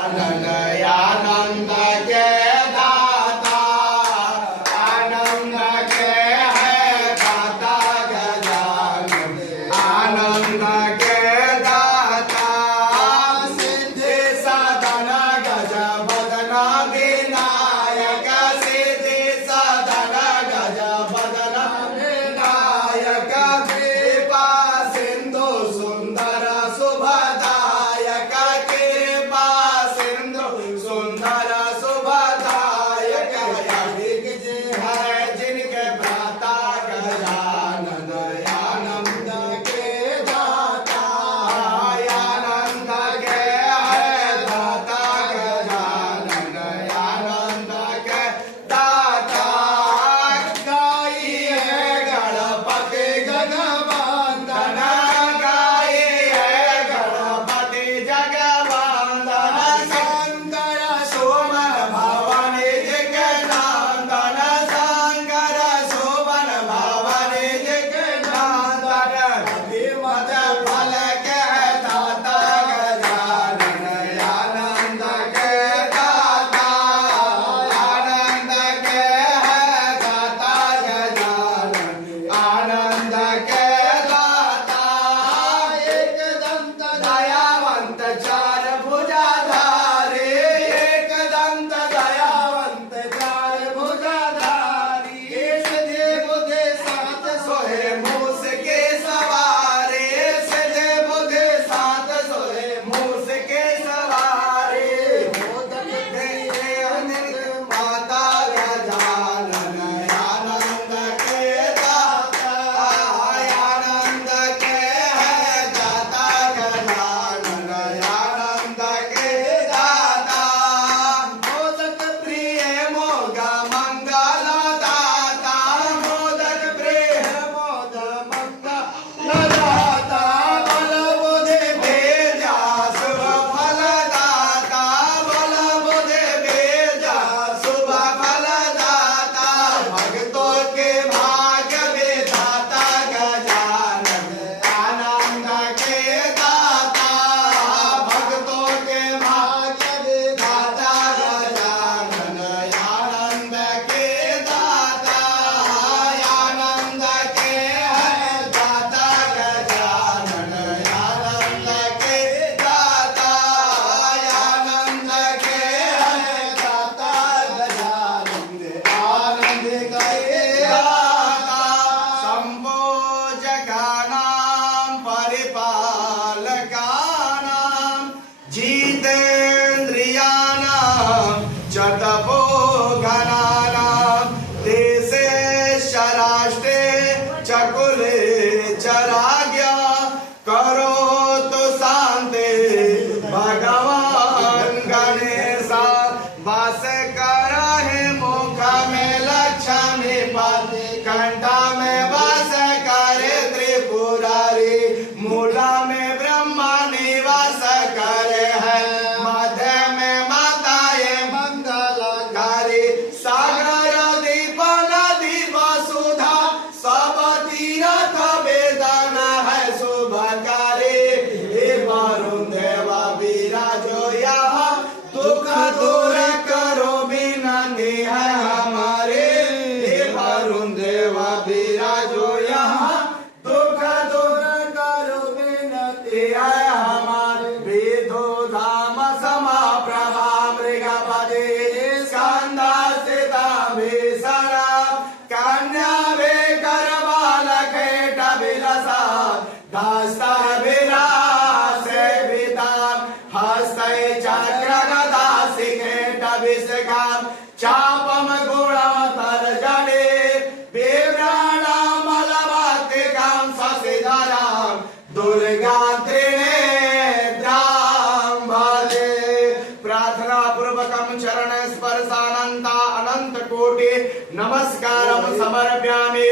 आनंद के दाता, आनंद के है दाता गजानन, आनंद के दाता, सिद्धि सदन गज बदन विनायक, सिद्धि सदन गज बदन विनायक, कृपा सिंधु सुंदर शुभदायक, कृपा सुंदर शुभदायक, है जिनके भ्राता गजानन, आनंद के दाता, आनंद के है दाता गजानन, आनंद के दाता, गाई है गणपति जगवंदन, गाई है गणपति जगवंदन, शंकर सुमन भवानी जगनंदन, शंकर सुमन भवानी जगनंदन, अभिमत फल के दाता गजानन, आनंद के दाता, आनंद के है दाता गजानन, आनंद के दाता, एक दंत दयावंत चार भुजाधारी, एक दंत दयावंत चार भुजाधारी, सिद्धि बुद्धि सात सोहे मूस के सवारी, सिद्धि बुद्धि सात सोहे मूस के सवारी, मोदक दे अनिल माता गजानन, आनंद के दाता, आनंद के है दाता गजानन, आनंद के दाता, मोदक प्रिय मोग मंगल दाता, मोदक प्रिय मोग मंगल दाता, बल बुद्धि भेजा शुभ फल दाता, बल बुद्धि भेजा शुभ फल दाता, भक्तों के भाग्य विधाता गजानन, आनंद के दाता, भक्तों के भाग्य विधाता गजानन, आनंद के दाता, आनंद के है दाता गजानन, आनंद के दाता, आनंद के है दाता गजानन, आनंद के दाता, शंभो जगानां परिपालकानां, जितेन्द्रियाणां च तपोघनानां, देशेश राष्ट्रे च कुले च राज्ञा, करोतु शान्ति भगवान् गणेशा, वास करहि मुख में लक्ष्मी पति, कंठ में वास करे त्रिपुरारी, मूला में ब्रह्मा निवास करे है, मध्य में माताए मंगलकारी, सागर दीप नदी वसुधा, सब तीरथ वेदन है शुभकारी, हे वरुण देवा विराजो यहाँ, दुख दूर करो विनती है हमारे, हे वरुण देवा विराजो यहाँ, दुख दूर करो विनती है हमारे, विधो धाम समा प्रभा मृगपति, स्कंदास्थिता भीषण, कन्या वे करवाल खेट विलसा, दास्ता विलासे विदाम, हस्ते चक्र गदा सिखेट विषगाम, चापम गुणतर जडे, विव्राणाम बलवत्तिकां शशिधरां, दुर्गा त्रिनेत्रां भजे, प्रार्थना पूर्वकं चरण स्पर्शानंता अनंत कोटि नमस्कारं समर्पयामि।